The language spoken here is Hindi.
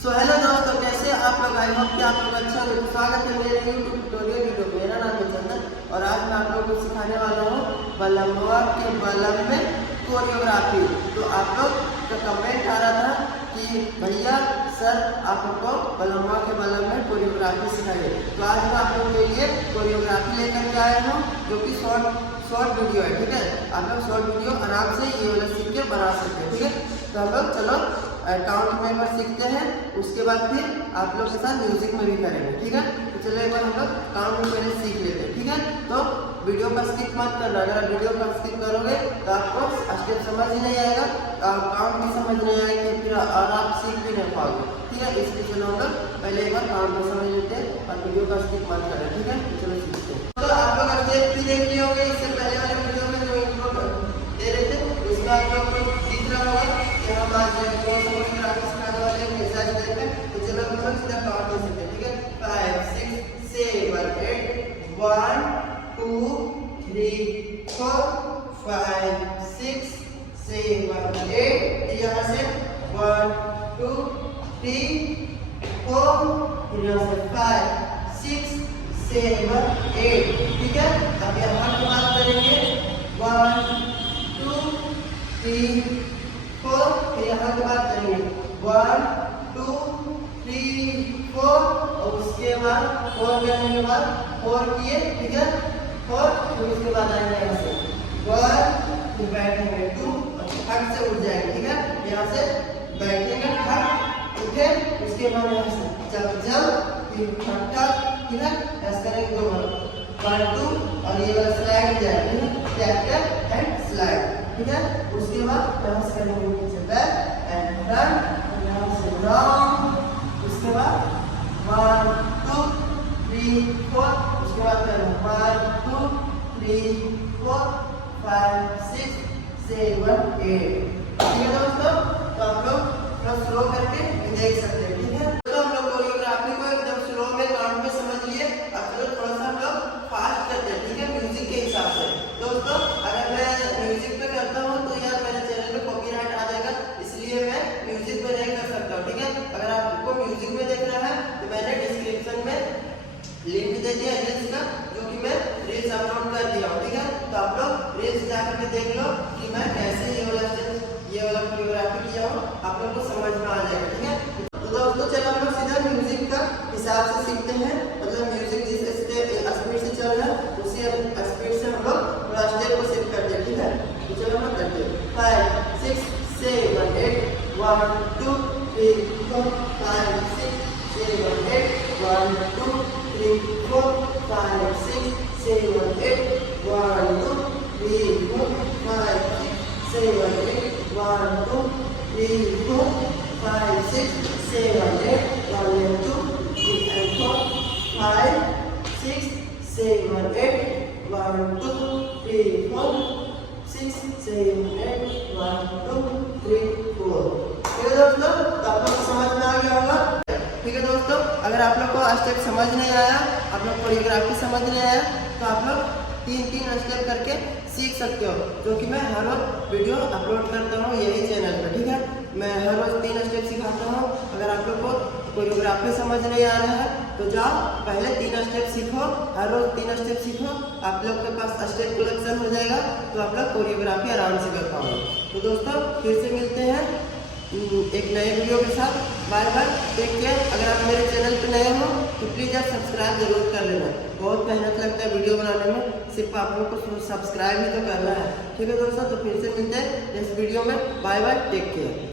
हेलो दोस्तों, कैसे आप लोग? आई होप कि आप लोग अच्छा हो। स्वागत है मेरे यूट्यूब ट्यूटोरियल वीडियो। मेरा नाम है चंदन और आज मैं आप लोगों को सिखाने वाला हूँ बलम्बुआ के बलम में कोरियोग्राफी। तो आप लोग का कमेंट आ रहा था कि भैया सर आप लोग को बलम्बुआ के बलम में कोरियोग्राफी सिखाइए। तो आज मैं आप लोगों के लिए कोरियोग्राफी लेकर के आया हूँ, जो कि शॉर्ट वीडियो है। ठीक है, आप लोग शॉर्ट वीडियो आराम से ये वाला सीख के बना सकते हैं। ठीक है, तो हम लोग चलो काउंट में सीखते हैं, उसके बाद फिर आप लोग के साथ म्यूजिक में भी करेंगे। ठीक है, तो चलो एक बार हम लोग काउंट में पहले सीख लेते हैं। ठीक है, तो वीडियो पर स्किप मत करना। अगर आप वीडियो पर स्किप करोगे तो आपको स्टेप समझ ही नहीं आएगा, काउंट भी समझ नहीं आएगी, फिर और आप सीख भी नहीं पाओगे। ठीक है, इसलिए चलो हम लोग पहले एक बार काउंट में समझ लेते हैं और वीडियो पर स्किप मत करें। ठीक है, तो चलो सीखते हैं। तो आप लोग स्टेप भी देख लिए होंगे इससे पहले वाले वीडियो में जो इंट्रो दे रहे थे, उसमें आप लोग को दिख रहा होगा कि हम आज कोरियोग्राफी सिखाने वाले हैं कैसा स्टेप है। तो चलो हम लोग सीधा काउंट में सीखते हैं। ठीक है, 5 6 7 8 1 2 3 4 5 6 7 8। यहाँ से 1 2 3 4, फिर यहाँ से 5 6 7 8। ठीक है, अब यहाँ की बात करेंगे 1 2 3 4, फिर यहाँ की बात करेंगे 1 2 3 4 और उसके बाद 4 करने के बाद 4 किए। ठीक है, 4, फिर उसके बाद आएंगे यहाँ से 1, फिर बैठेंगे 2 और ठक से उठ जाएंगे। ठीक है, यहाँ से बैठेंगे ठक उठे, उसके बाद यहाँ से जब फिर ठक ठक। ठीक है, ऐसा करेंगे 2 बार 1 2 और ये वाला स्लाइड जाएगा। Tap and slide. ठीक है, उसके बाद यहाँ से करेंगे नीचे बैक एंड फ्रंट, यहाँ से राउंड, उसके बाद 1 2 3 4, उसके बाद करेंगे 1 2 3 4 5 6 7 8। ठीक है दोस्तों, तो आप लोग थोड़ा स्लो करके देख सकते हैं। ठीक है, तो हम लोग कोरियोग्राफी को एकदम स्लो में काउंट में समझ लिए। अब चलो थोड़ा सा हम लोग फास्ट करते हैं। ठीक है, म्यूजिक के हिसाब से। दोस्तों अगर मैं म्यूजिक पे करता हूँ तो यार मेरे चैनल पे कॉपीराइट आ जाएगा, इसलिए मैं म्यूजिक पे नहीं कर सकता हूँ। ठीक है, अगर आपको म्यूजिक में देखना है तो मैंने डिस्क्रिप्शन में लिंक दे दिया रील्स का, जो कि मैं रील्स अपलोड कर दिया हूँ। ठीक है, तो आप लोग रील्स जाकर के देख लो कि मैं कैसे ये वाला कोरियोग्राफी किया हूँ, आप लोग को समझ में आ जाएगा। ठीक है, तो दोस्तों चलो हम लोग सीधा म्यूजिक का हिसाब से सीखते हैं। मतलब म्यूजिक जिस स्पीड से चल रहा है उसी स्पीड से हम लोग थोड़ा स्टेप को सेट करते हैं। ठीक है, तो चलो हम करते हैं 5 6 7 8 1 2 3 4 5 6 7 8 1 2 3 4 5 6 7 8 1 2 3 4 5 6 7 8 1 2 3 4 5 6 7 8 1 2 3 4 5 6 7 8 1 2 3 4 6 7 8 1 2 3 4। ठीक है दोस्तों, तो आप लोग समझ में आ गया होगा। ठीक है दोस्तों, अगर आप लोग को स्टेप समझ नहीं आया, आप लोग कोरियोग्राफी समझ नहीं आया, तो आप लोग 3 स्टेप करके सीख सकते हो, जो कि मैं हर रोज वीडियो अपलोड करता हूँ यही चैनल पर। ठीक है, मैं हर रोज 3 स्टेप सिखाता हूँ। अगर आप लोग को कोरियोग्राफी समझ नहीं आ रहा है तो जाओ पहले 3 स्टेप सीखो, हर रोज 3 स्टेप सीखो, आप लोग के पास स्टेप कलेक्शन हो जाएगा, तो आप लोग कोरियोग्राफी आराम से कर पाओगे। तो दोस्तों फिर से मिलते हैं एक नए वीडियो के साथ। Bye bye, take care. अगर आप मेरे चैनल पर नए हो तो प्लीज़ आप सब्सक्राइब जरूर कर लेना। बहुत मेहनत लगता है वीडियो बनाने में, सिर्फ आप लोगों को सब्सक्राइब ही तो करना है। ठीक है दोस्तों, तो फिर से मिलते हैं नेक्स्ट वीडियो में। Bye bye, take care.